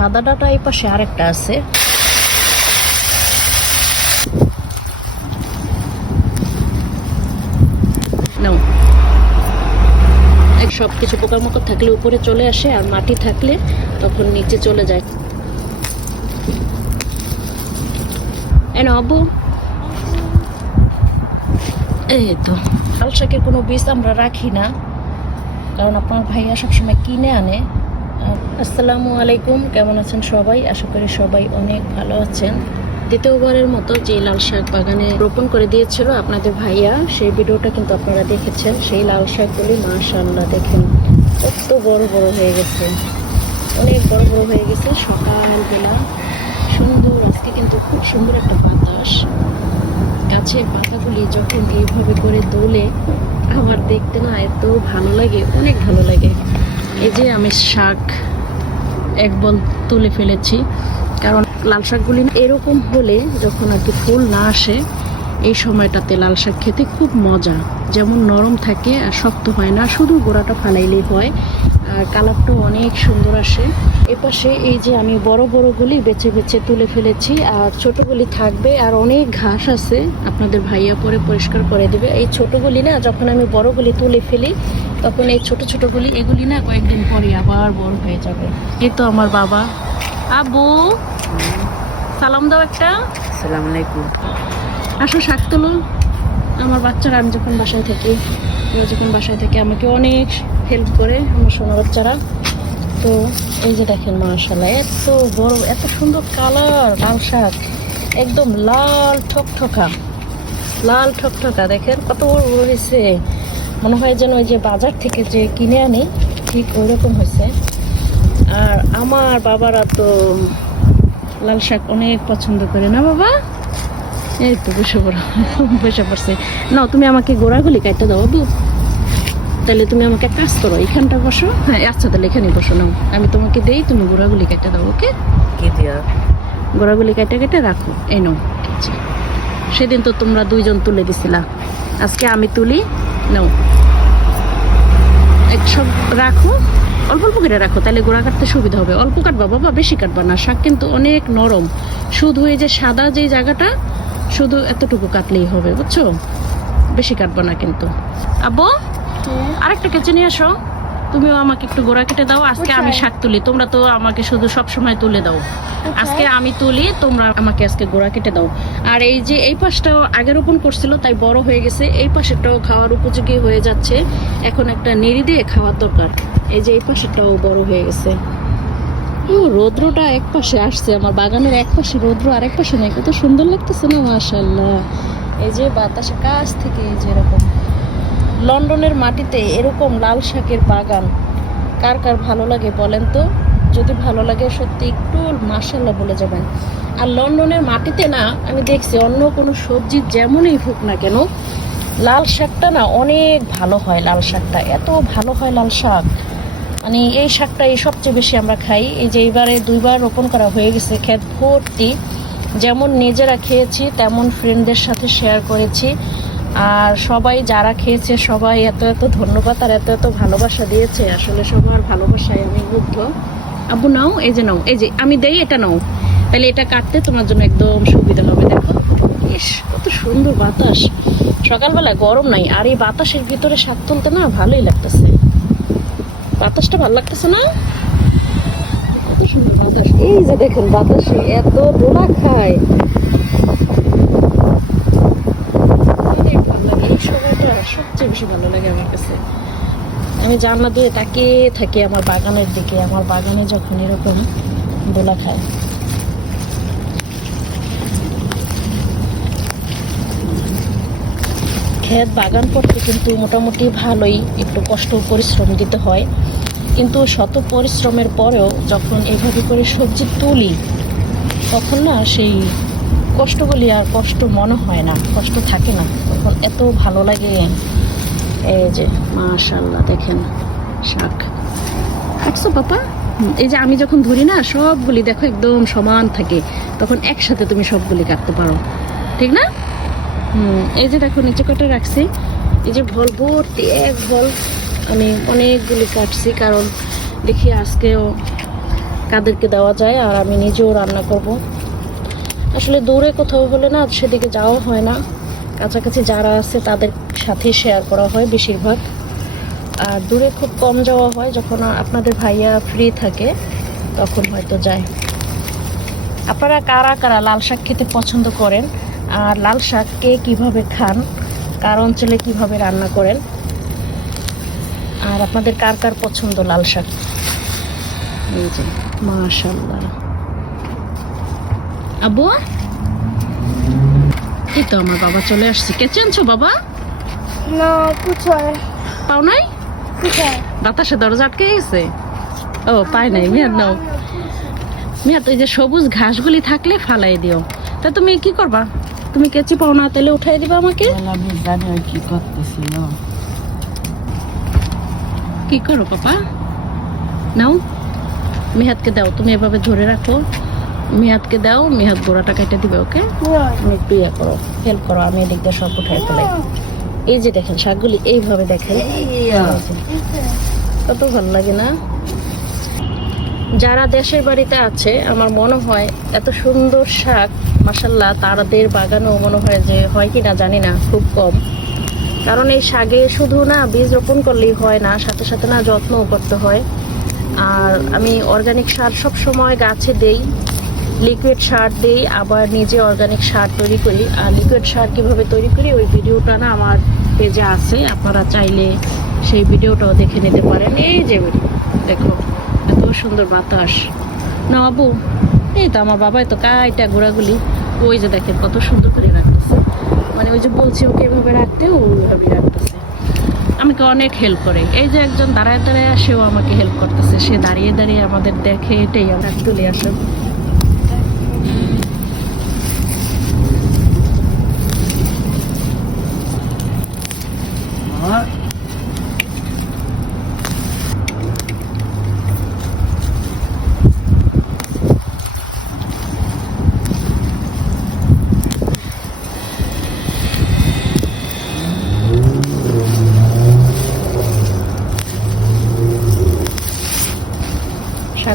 সাদা ডাটা এই পাশে আরেকটা আছে। সব কিছু পোকামাকড় থাকলে উপরে চলে আসে আর মাটি থাকলে তখন নিচে চলে যায়। আব্বু। এই তো। শাকের কোনো বীজ আমরা রাখি না, কারণ আপনার ভাইয়া সবসময় কিনে আনে। আসসালামু আলাইকুম কেমন আছেন সবাই? আশা করি সবাই অনেক ভালো আছেন। দ্বিতীয়বারের মতো যে লাল শাক বাগানে রোপণ করে দিয়েছিল আপনাদের ভাইয়া, সেই ভিডিওটা কিন্তু আপনারা দেখেছেন। সেই লাল শাকগুলি মাশাল্লাহ দেখেন, কত বড় বড় হয়ে গেছে। অনেক বড় বড় হয়ে গেছে সকালবেলা। সুন্দর, আজকে কিন্তু খুব সুন্দর একটা বাতাস। গাছের পাতাগুলি যখন এইভাবে করে দোলে, আমার দেখতে না এত ভালো লাগে, অনেক ভালো লাগে। এই যে আমি শাক এক বল তুলে ফেলেছি। কারণ লাল শাকগুলি এরকম হলে যখন আর কি ফুল না আসে, এই সময়টাতে লাল শাক খেতে খুব মজা। যেমন নরম থাকে আর শক্ত হয় না, শুধু গোড়াটা ফালাইলেই হয়। কালারটাও অনেক সুন্দর আসে। এপাশে এই যে আমি বড় বড়গুলি বেছে বেছে তুলে ফেলেছি আর ছোটগুলি থাকবে আর অনেক ঘাস আছে। আপনাদের ভাইয়া পরে পরিষ্কার করে দেবে। এই ছোটগুলি না যখন আমি বড়গুলি তুলে ফেলি তখন এই ছোট ছোটগুলি এগুলি না কয়েকদিন পরে আবার বড় হয়ে যাবে। এই তো আমার বাবা। আবু সালাম দাও একটা। আসসালামু আলাইকুম। আসো শাক তোলো। আমার বাচ্চারা, আমি যখন বাসায় থাকি, ওরা যখন বাসায় থেকে, আমাকে অনেক হেল্প করে আমার সোনা বাচ্চারা। তো এই যে দেখেন মাশাল্লাহ এত বড়, এত সুন্দর কালার, লাল শাক, একদম লাল ঠকঠকা লাল ঠকঠকা, দেখেন কত বড় বড় হয়েছে। মনে হয় যেন ওই যে বাজার থেকে যে কিনে আনি, ঠিক ওইরকম হয়েছে। আর আমার বাবারা তো লাল শাক অনেক পছন্দ করে, না বাবা? এই তো বসে পড়ো বসে পড়ছে। না তুমি আমাকে গোড়াগুলি কাটতে দাও বাবু তাহলে তুমি আমাকে এক কাজ করো এখানটা বসো। হ্যাঁ আচ্ছা তাহলে এখানে বসো নাও। আমি তোমাকে দেই তুমি গোড়াগুলি কাটতে দাও ওকে? গোড়াগুলি কেটে কেটে রাখো এই নাও সেদিন তো তোমরা দুইজন তুলে দিছিলা। আজকে আমি তুলি নাও। এক সব রাখো অল্প অল্প করে রাখো তাহলে গোড়া কাটতে সুবিধা হবে। অল্প কাটবা বাবা বেশি কাটবা না শাক কিন্তু অনেক নরম। শুধু এই যে সাদা যে জায়গাটা শুধু এতটুকু কাটলেই হবে বুঝছ? বেশি কাটবা না কিন্তু। আব্বু আরেকটা কেচে নিয়ে আসো। তুমিও আমাকে একটু গোড়া কেটে দাও। আজকে আমি শাক তুলি। তোমরা তো আমাকে শুধু সব সময় তুলে দাও। আজকে আমি তুলি তোমরা আমাকে আজকে গোড়া কেটে দাও। আর এই যে এই পাশটাও আগে রোপণ করছিল তাই বড় হয়ে গেছে। এই পাশেরটাও খাওয়ার উপযোগী হয়ে যাচ্ছে। এখন একটা নেড়ি দিয়ে খাওয়ার দরকার। এই যে এই পাশেরটাও বড় হয়ে গেছে। রৌদ্রটা এক পাশে আসছে, আমার বাগানের এক পাশে রৌদ্র আর এক পাশে নাই। কত সুন্দর লাগতেছে না মাশাল্লাহ এই যে বাতাসে কাছ থেকে এই যে এরকম লন্ডনের মাটিতে এরকম লাল শাকের বাগান, কার কার ভালো লাগে বলেন তো? যদি ভালো লাগে সত্যি একটু মার্শাল্লাহ বলে যাবেন। আর লন্ডনের মাটিতে না, আমি দেখছি অন্য কোনো সবজি যেমনই হোক না কেন, লাল শাকটা না অনেক ভালো হয়, লাল শাকটা। এত ভালো হয় লাল শাক। মানে এই শাকটাই সবচেয়ে বেশি আমরা খাই। এই যে এইবারে দুইবার রোপণ করা হয়ে গেছে ক্ষেত ভর্তি। যেমন নিজেরা খেয়েছি, তেমন ফ্রেন্ডদের সাথে শেয়ার করেছি। আর সবাই যারা খেয়েছে, সবাই এত এত ধন্যবাদ আর এত এত ভালোবাসা দিয়েছে। আসলে সবার ভালোবাসায় আমি মুগ্ধ। আব্বু, নাও, এই যে নাও, এই যে আমি দেই, এটা নাও। তাহলে এটা কাটতে তোমার জন্য একদম সুবিধা হবে। দেখো, ইস, কত সুন্দর বাতাস। সকালবেলা গরম নাই, আর এই বাতাসের ভিতরে শাক তুলতে না ভালোই লাগতেছে। বাতাসটা ভালো লাগতেছে না? কত সুন্দর বাতাস। এই যে দেখেন বাতাসে এত দোলা খায়। অনেক ভালো লাগে এই সময়টা সবচেয়ে বেশি ভালো লাগে আমার কাছে। আমি জানলা দিয়ে তাকিয়ে থাকি আমার বাগানের দিকে। আমার বাগানে যখন এরকম দোলা খায়। ক্ষেত বাগান করতে কিন্তু মোটামুটি ভালোই একটু কষ্ট পরিশ্রম দিতে হয়। কিন্তু শত পরিশ্রমের পরেও যখন এভাবে করে সবজি তুলি, তখন না সেই কষ্টগুলি আর কষ্ট মনে হয় না, কষ্ট থাকে না। তখন এত ভালো লাগে এই যে মাশাল্লাহ দেখেন শাক। দেখছ পাপা? এই যে আমি যখন ধরি না, সবগুলি দেখো একদম সমান থাকে। তখন একসাথে তুমি সবগুলি কাটতে পারো। ঠিক না? হুম, এই যে দেখো, নিচে কটা রাখছি? এই যে ভল ভর্তি এক ভল আমি অনেকগুলি কাটছি, কারণ দেখি আজকেও কাদেরকে দেওয়া যায় আর আমি নিজেও রান্না করব। আসলে দূরে কোথাও হলে না সেদিকে যাওয়া হয় না। কাছাকাছি যারা আছে তাদের সাথে শেয়ার করা হয় বেশিরভাগ। আর দূরে খুব কম যাওয়া হয়, যখন আপনাদের ভাইয়া ফ্রি থাকে, তখন হয়তো যায়। আপনারা কারা কারা লাল শাক খেতে পছন্দ করেন? আর লাল শাক কে কীভাবে খান? কার অঞ্চলে কীভাবে রান্না করেন? আর আপনাদের কার কার পছন্দ লাল শাক? এই যে মাশাল্লাহ আবু এই তো আমার বাবা চলে আসছে। কে চেনছো বাবা? No, kucho, পাও নাই. বাতাসে দরজা আটকে গেছে? ও পাই নাই। মেয়াদ নাও। মেয়াদ ওই যে সবুজ ঘাসগুলি থাকলে ফালাই দিও। তা তুমি কি করবা? তুমি কেচি পাও না তাহলে উঠাই দিবা আমাকে। আমি জানি কি করতেছিল। কি করো পাপা? নাও মেহাদকে দাও, তুমি এভাবে ধরে রাখো। মেহাদকে দাও মেহাদ গোড়াটা কেটে দিবে, ওকে? তুমি একটু ইয়ে করো হেল্প করো, আমি এদিক দিয়ে সব উঠাই ফেলাই। এই যে দেখেন, শাকগুলি এইভাবে দেখেন। কত ভালো লাগে না? যারা দেশের বাড়িতে আছে, আমার মনে হয় এত সুন্দর শাক মাসাল্লাহ তারাদের বাগানও মনে হয় যে হয় কি না জানি না, খুব কম। কারণ এই শাকে শুধু না, বীজ রোপণ করলেই হয় না, সাথে সাথে না যত্নও করতে হয়। আর আমি অর্গানিক সার সব সময় গাছে দেই লিকুইড সার দিই, আবার নিজে অর্গানিক সার তৈরি করি। আর লিকুইড সার কীভাবে তৈরি করি, ওই ভিডিওটা না আমার পেজে আছে, আপনারা চাইলে সেই ভিডিওটাও দেখে নিতে পারেন। এই যে দেখো, এত সুন্দর বাতাস। না বাবু, এই তো আমার বাবাই তো কাইটা গোড়াগুলি, ওই যে দেখেন, কত সুন্দর করে রাখতেছে। মানে ওই যে বলছি ওকে এভাবে রাখতে, ও রাখতেছে। আমাকে অনেক হেল্প করে। এই যে একজন দাঁড়ায় দাঁড়ায় সেও আমাকে হেল্প করতেছে। সে দাঁড়িয়ে দাঁড়িয়ে আমাদের দেখে এটাই আমরা তুলে আসে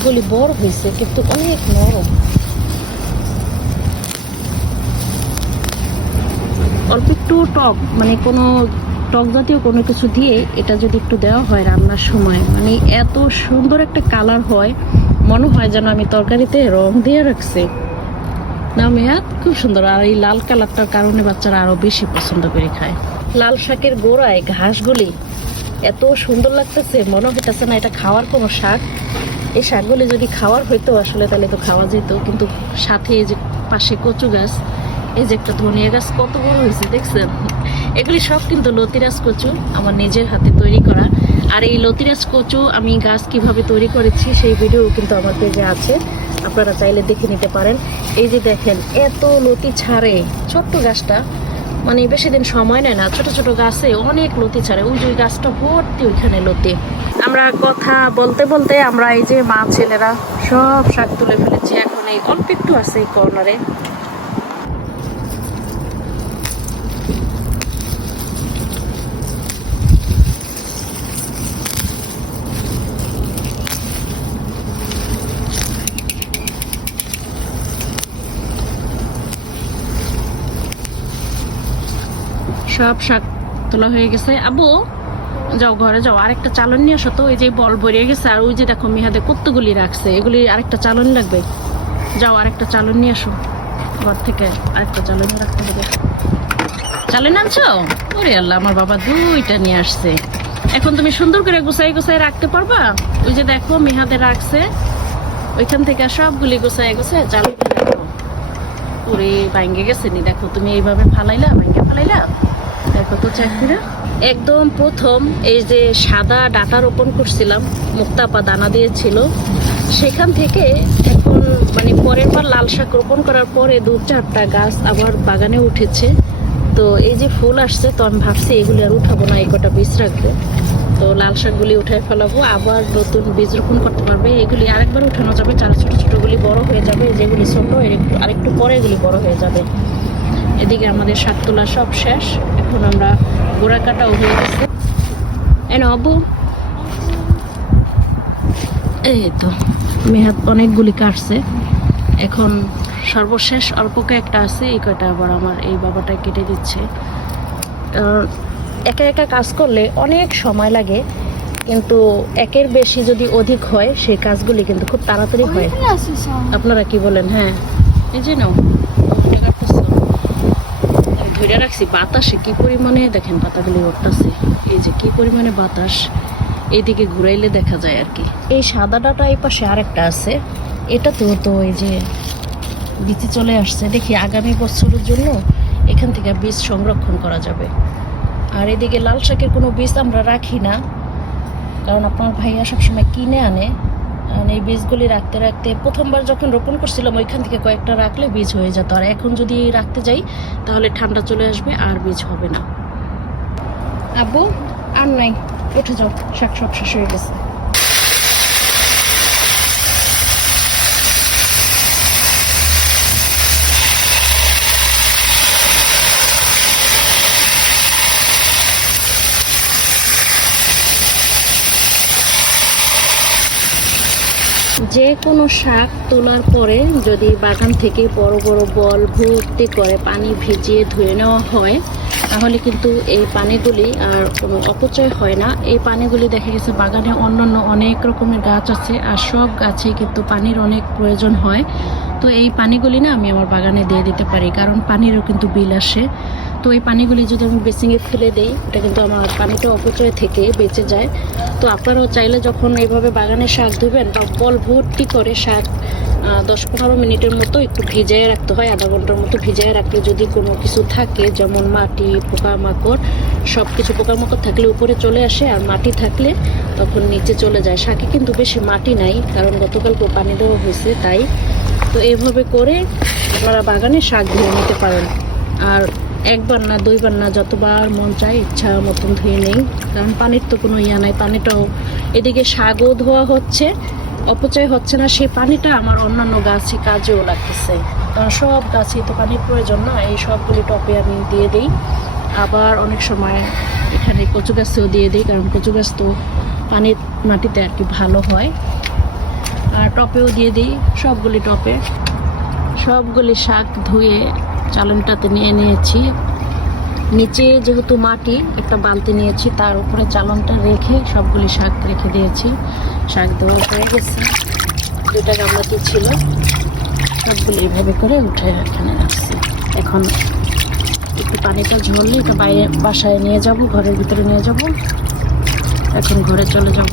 শাকগুলি বড় হয়েছে, কিন্তু অনেক নরম। অল্প একটু টক মানে কোনো টক জাতীয় কোনো কিছু দিয়ে এটা যদি একটু দেওয়া হয় রান্নার সময় মানে এত সুন্দর একটা কালার হয়, মনে হয় যেন আমি তরকারিতে রং দিয়ে রাখছি। না, মেয়াদ? খুব সুন্দর। আর এই লাল কালারটার কারণে বাচ্চারা আরও বেশি পছন্দ করে খায়। লাল শাকের গোড়ায় ঘাসগুলি এত সুন্দর লাগতেছে, মনে হইতেছে না এটা খাওয়ার কোনো শাক। এই শাকগুলি যদি খাওয়ার হইতো আসলে তাহলে তো খাওয়া যেত, কিন্তু সাথে এই যে পাশে কচু গাছ, এই যে একটা ধনিয়া গাছ কত বড় হয়েছে, দেখছেন? এগুলি সব কিন্তু লতিরাজ কচু আমার নিজের হাতে তৈরি করা। আর এই লতিরাজ কচু আমি গাছ কীভাবে তৈরি করেছি সেই ভিডিও কিন্তু আমার পেজে আছে, আপনারা চাইলে দেখে নিতে পারেন। এই যে দেখেন, এত লতি ছাড়ে, ছোট্ট গাছটা। মানে বেশি দিন সময় নেয় না। ছোট ছোট গাছে অনেক লতি ছাড়ে। ওই যে ওই গাছটা ভর্তি ওইখানে লতি। আমরা কথা বলতে বলতে আমরা এই যে মা ছেলেরা সব শাক তুলে ফেলেছি। এখন এই অল্প একটু আছে এই কর্নারে সব শাক তোলা হয়ে গেছে। আবু, যাও ঘরে যাও, আরেকটা চালন নিয়ে আসো তো ওই যে বল ভরিয়ে গেছে, আর ওই যে দেখো মিহাদে কতগুলি রাখছে, এগুলি আরেকটা চালন লাগবে। যাও আরেকটা চালন নিয়ে আসো, ঘর থেকে আরেকটা চালন রাখতে হবে। চালন আনছো? ওরে আল্লাহ, আমার বাবা দুইটা নিয়ে আসছে। এখন তুমি সুন্দর করে গুছাই গুছাই রাখতে পারবা? ওই যে দেখো মিহাদে রাখছে, ওইখান থেকে সবগুলি গুছাই গুছাই চালু করে রাখো। ওরে, ভাঙ্গে গেছে নি, দেখো তুমি এইভাবে ফালাইলা, ভাঙ্গে ফালাইলা। দেখো তো চাকরিরা। একদম প্রথম এই যে সাদা ডাটা রোপণ করছিলাম, মুক্তাপা দানা দিয়েছিল। সেখান থেকে এখন মানে পরের বার লাল শাক রোপণ করার পরে দু চারটা গাছ আবার বাগানে উঠেছে। তো এই যে ফুল আসছে, তো আমি ভাবছি এগুলি আর উঠাবো না, এই কটা বীজ রাখব। তো লাল শাকগুলি উঠায় ফেলাবো, আবার নতুন বীজ রোপণ করতে পারবে। এগুলি আরেকবার উঠানো যাবে চার ছোট ছোটগুলি বড় হয়ে যাবে, যেগুলি ছোট আরেকটু পরে এগুলি বড় হয়ে যাবে। এদিকে আমাদের শাক তোলা সব শেষ। এখন আমরা গোড়া কাটাও হয়ে গেছে। এন আবু এই তো মেহাত অনেকগুলি কাটছে। এখন সর্বশেষ অল্প কয়েকটা আছে এই কয়টা আবার আমার এই বাবাটা কেটে দিচ্ছে। একা একা কাজ করলে অনেক সময় লাগে কিন্তু একের বেশি যদি অধিক হয় সেই কাজগুলি কিন্তু খুব তাড়াতাড়ি হয়। আপনারা কি বলেন? হ্যাঁ। এই যে নাও। ধরে রাখছি, বাতাসে কি পরিমাণে, দেখেন পাতাগুলি উঠতেছে, এই যে কি পরিমাণে বাতাস, এইদিকে ঘুরাইলে দেখা যায় আর কি। এই সাদা ডাটা এই পাশে আরেকটা আছে এটা তো তো এই যে বিচি চলে আসছে, দেখি আগামী বছরের জন্য এখান থেকে বীজ সংরক্ষণ করা যাবে। আর এদিকে লাল শাকের কোনো বীজ আমরা রাখি না, কারণ আপনার ভাইয়া সবসময় কিনে আনে। আর এই বীজগুলি রাখতে রাখতে প্রথমবার যখন রোপণ করছিলাম, ওইখান থেকে কয়েকটা রাখলে বীজ হয়ে যেত। আর এখন যদি রাখতে যাই, তাহলে ঠান্ডা চলে আসবে আর বীজ হবে না। আব্বু, আর নাই। উঠে যাও, শাক সব শেষ হয়ে গেছে। যে কোনো শাক তোলার পরে যদি বাগান থেকে বড় বড় বল ভর্তি করে পানি ভিজিয়ে ধুয়ে নেওয়া হয়, তাহলে কিন্তু এই পানিগুলি আর কোনো অপচয় হয় না। এই পানিগুলি দেখা গেছে বাগানে অন্যান্য অনেক রকমের গাছ আছে আর সব গাছে কিন্তু পানির অনেক প্রয়োজন হয়। তো এই পানিগুলি না আমি আমার বাগানে দিয়ে দিতে পারি, কারণ পানিরও কিন্তু বিল আসে। তো এই পানিগুলি যদি আমি বেসিংয়ে ফেলে দিই, এটা কিন্তু আমার পানিটা অপচয় থেকে বেঁচে যায়। তো আপনারাও চাইলে যখন এইভাবে বাগানে শাক ধুবেন বা বল ভর্তি করে শাক দশ পনেরো মিনিটের মতো একটু ভিজায় রাখতে হয়, আধা ঘণ্টার মতো ভিজায় রাখলে যদি কোনো কিছু থাকে, যেমন মাটি পোকামাকড় সব কিছু পোকামাকড় থাকলে উপরে চলে আসে আর মাটি থাকলে তখন নিচে চলে যায়। শাকে কিন্তু বেশি মাটি নাই, কারণ গতকালকে পানি দেওয়া হয়েছে তাই। তো এইভাবে করে আপনারা বাগানে শাক ধুয়ে নিতে পারেন। আর একবার না, দুইবার না, যতবার মন চায় ইচ্ছা মতন ধুয়ে নেই। কারণ পানির তো কোনো ইয়া নাই, পানিটাও এদিকে শাকও ধোয়া হচ্ছে, অপচয় হচ্ছে না। সেই পানিটা আমার অন্যান্য গাছে, কাজেও লাগতেছে। কারণ সব গাছেই তো পানির প্রয়োজন না, এই সবগুলি টপে আমি দিয়ে দিই। আবার অনেক সময় এখানে কচু গাছেও দিয়ে দিই, কারণ কচু গাছ তো পানির মাটিতে আর কি ভালো হয়। আর টপেও দিয়ে দিই, সবগুলি টপে। সবগুলি শাক ধুয়ে চালনটাতে নিয়ে নিয়েছি। নিচে যেহেতু মাটি, একটা বালতি নিয়েছি, তার উপরে চালনটা রেখে সবগুলি শাক রেখে দিয়েছি। শাক দেওয়া হয়ে গেছে। দুটা গামলাতে ছিল। সবগুলি এইভাবে করে উঠে এখানে রাখছি এখন একটু পানিটা ঝরলে এটা বাইরে বাসায় নিয়ে যাব, ঘরের ভিতরে নিয়ে যাব। এখন ঘরে চলে যাব।